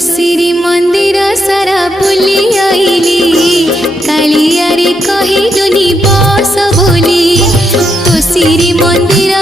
श्री मंदिर सारा बुली आईली कालिया रे कहिलुनी बस बोली तो श्री मंदिर